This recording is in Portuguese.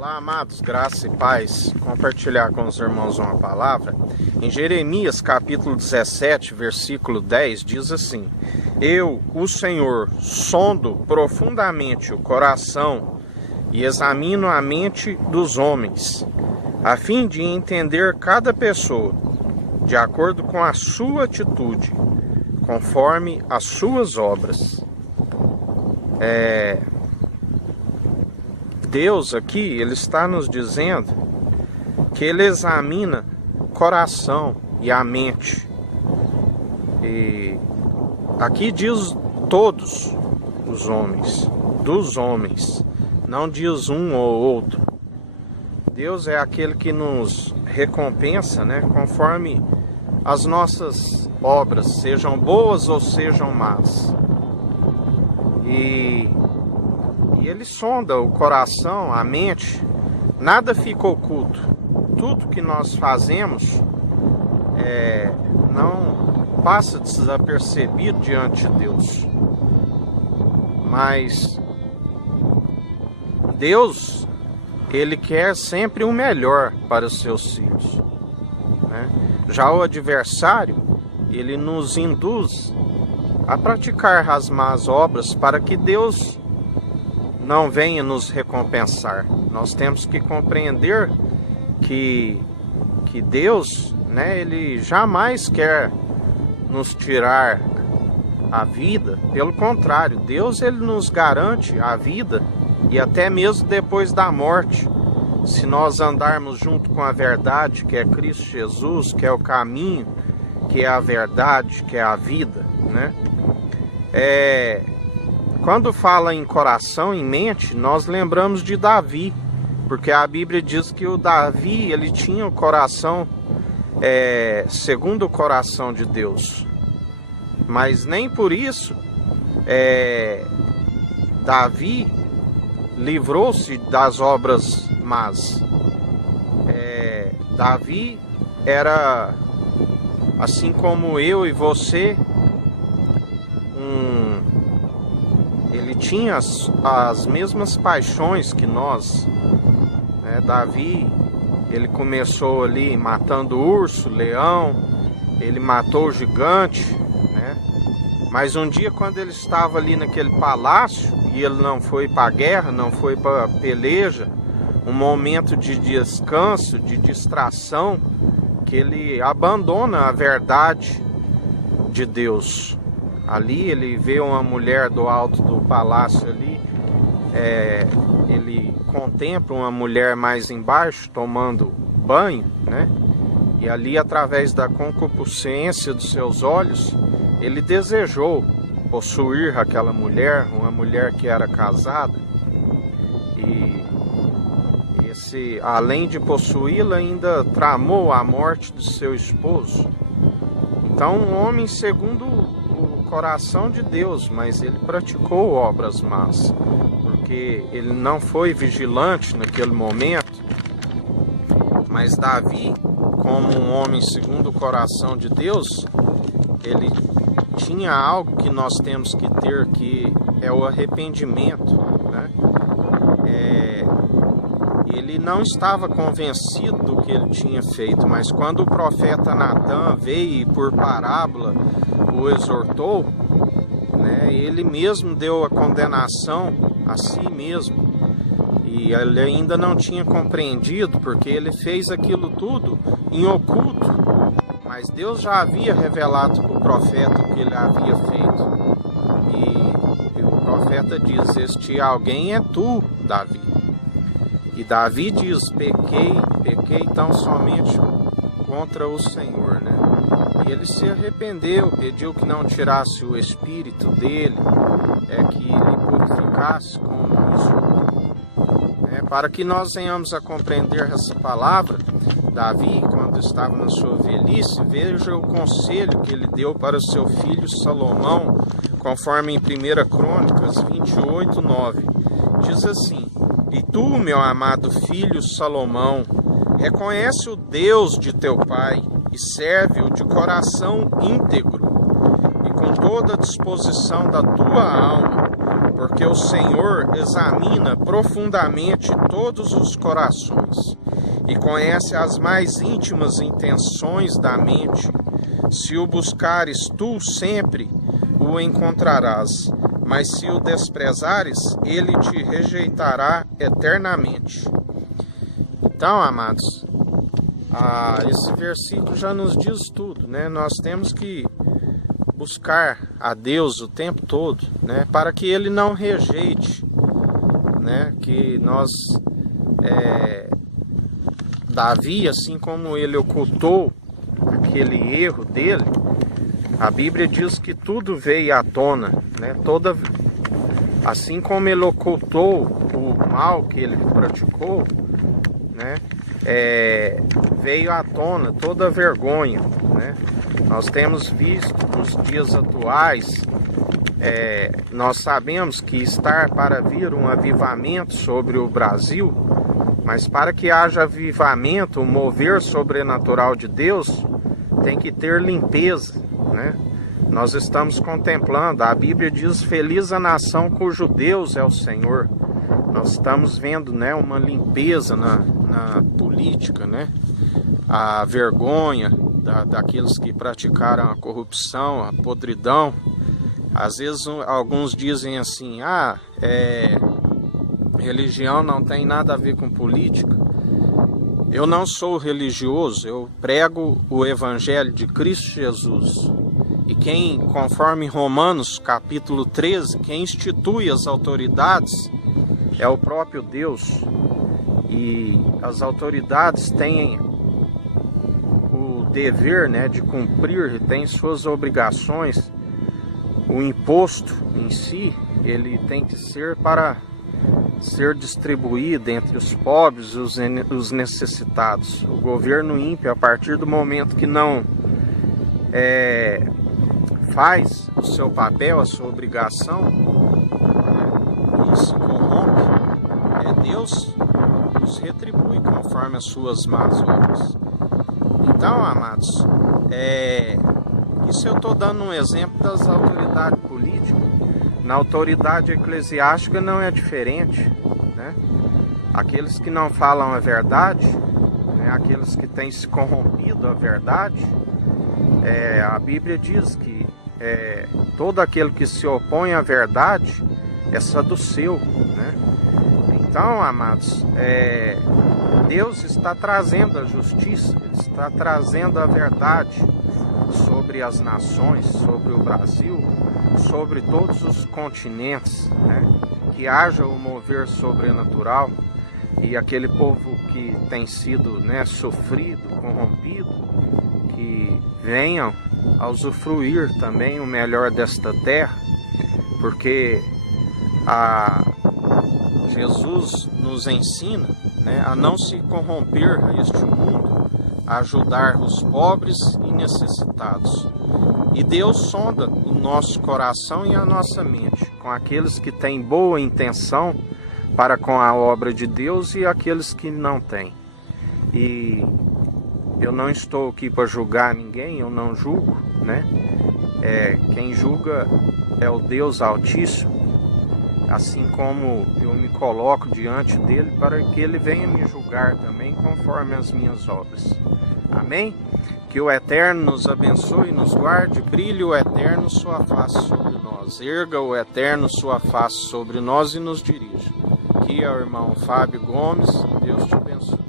Olá, amados, graça e paz. Compartilhar com os irmãos uma palavra. Em Jeremias capítulo 17, versículo 10, diz assim: Eu, o Senhor, sondo profundamente o coração e examino a mente dos homens, a fim de entender cada pessoa, de acordo com a sua atitude, conforme as suas obras. Deus aqui, Ele está nos dizendo que Ele examina o coração e a mente. E aqui diz todos os homens, dos homens, não diz um ou outro. Deus é aquele que nos recompensa, conforme as nossas obras, sejam boas ou sejam más. E Ele sonda o coração, a mente, nada fica oculto. Tudo que nós fazemos não passa desapercebido diante de Deus. Mas Deus, Ele quer sempre o melhor para os seus filhos. Já o adversário, ele nos induz a praticar as más obras para que Deus não venha nos recompensar. Nós temos que compreender que Deus, Ele jamais quer nos tirar a vida. Pelo contrário, Deus, Ele nos garante a vida e até mesmo depois da morte. Se nós andarmos junto com a verdade, que é Cristo Jesus, que é o caminho, que é a verdade, que é a vida, Quando fala em coração, em mente, nós lembramos de Davi, porque a Bíblia diz que o Davi, ele tinha o coração segundo o coração de Deus. Mas nem por isso Davi livrou-se das obras más. Davi era, assim como eu e você, ele tinha as mesmas paixões que nós. Davi, ele começou ali matando urso, leão, ele matou o gigante, Mas um dia, quando ele estava ali naquele palácio, e ele não foi para a guerra, não foi para a peleja, um momento de descanso, de distração, que ele abandona a verdade de Deus. Ali ele vê uma mulher do alto do palácio ali, ele contempla uma mulher mais embaixo tomando banho, E ali, através da concupiscência dos seus olhos, ele desejou possuir aquela mulher, uma mulher que era casada. E além de possuí-la, ainda tramou a morte do seu esposo. Então, um homem segundo o coração de Deus, mas ele praticou obras más, porque ele não foi vigilante naquele momento. Mas Davi, como um homem segundo o coração de Deus, ele tinha algo que nós temos que ter, que é o arrependimento, Ele não estava convencido do que ele tinha feito, mas quando o profeta Natã veio e por parábola o exortou, ele mesmo deu a condenação a si mesmo. E ele ainda não tinha compreendido, porque ele fez aquilo tudo em oculto. Mas Deus já havia revelado para o profeta o que ele havia feito. E o profeta diz: este alguém é tu, Davi. E Davi diz: pequei tão somente contra o Senhor, E ele se arrependeu, pediu que não tirasse o espírito dele, que lhe purificasse com o isopo. Para que nós venhamos a compreender essa palavra, Davi, quando estava na sua velhice, veja o conselho que ele deu para o seu filho Salomão, conforme em 1 Crônicas 28, 9. Diz assim: E tu, meu amado filho Salomão, reconhece o Deus de teu pai e serve-o de coração íntegro e com toda a disposição da tua alma, porque o Senhor examina profundamente todos os corações e conhece as mais íntimas intenções da mente. Se o buscares, tu sempre o encontrarás, mas se o desprezares, ele te rejeitará eternamente. Então, amados, esse versículo já nos diz tudo, né? Nós temos que buscar a Deus o tempo todo, né? Para que Ele não rejeite, né? Que nós, Davi, assim como ele ocultou aquele erro dele, a Bíblia diz que tudo veio à tona, né? Assim como ele ocultou o mal que ele praticou, né? Veio à tona toda a vergonha, né? Nós temos visto nos dias atuais, nós sabemos que está para vir um avivamento sobre o Brasil, mas para que haja avivamento, o mover sobrenatural de Deus, tem que ter limpeza, né? Nós estamos contemplando, a Bíblia diz: feliz a nação cujo Deus é o Senhor. Nós estamos vendo, né, uma limpeza na política, né? A vergonha daqueles que praticaram a corrupção, a podridão. Às vezes alguns dizem assim: religião não tem nada a ver com política. Eu não sou religioso, eu prego o Evangelho de Cristo Jesus. E quem, conforme Romanos capítulo 13, quem institui as autoridades é o próprio Deus. E as autoridades têm o dever, né, de cumprir, têm suas obrigações. O imposto em si, ele tem que ser para ser distribuído entre os pobres e os necessitados. O governo ímpio, a partir do momento que não faz o seu papel, a sua obrigação, e se corrompe, Deus os retribui conforme as suas más obras. Então, amados, isso eu estou dando um exemplo das autoridades políticas. Na autoridade eclesiástica não é diferente, né? Aqueles que não falam a verdade, né? Aqueles que têm se corrompido a verdade, a Bíblia diz que todo aquele que se opõe à verdade é saduceu, né? Então, amados, Deus está trazendo a justiça, Ele está trazendo a verdade sobre as nações, sobre o Brasil, sobre todos os continentes, né? Que haja o mover sobrenatural e aquele povo que tem sido, né, sofrido, corrompido, que venham a usufruir também o melhor desta terra, porque Jesus nos ensina, né, a não se corromper a este mundo, a ajudar os pobres e necessitados. E Deus sonda o nosso coração e a nossa mente, com aqueles que têm boa intenção para com a obra de Deus e aqueles que não têm. E eu não estou aqui para julgar ninguém, eu não julgo, né? Quem julga é o Deus Altíssimo, assim como eu me coloco diante dele para que ele venha me julgar também conforme as minhas obras. Amém? Que o Eterno nos abençoe e nos guarde, brilhe o Eterno sua face sobre nós, erga o Eterno sua face sobre nós e nos dirija. Aqui é o irmão Fábio Gomes, Deus te abençoe.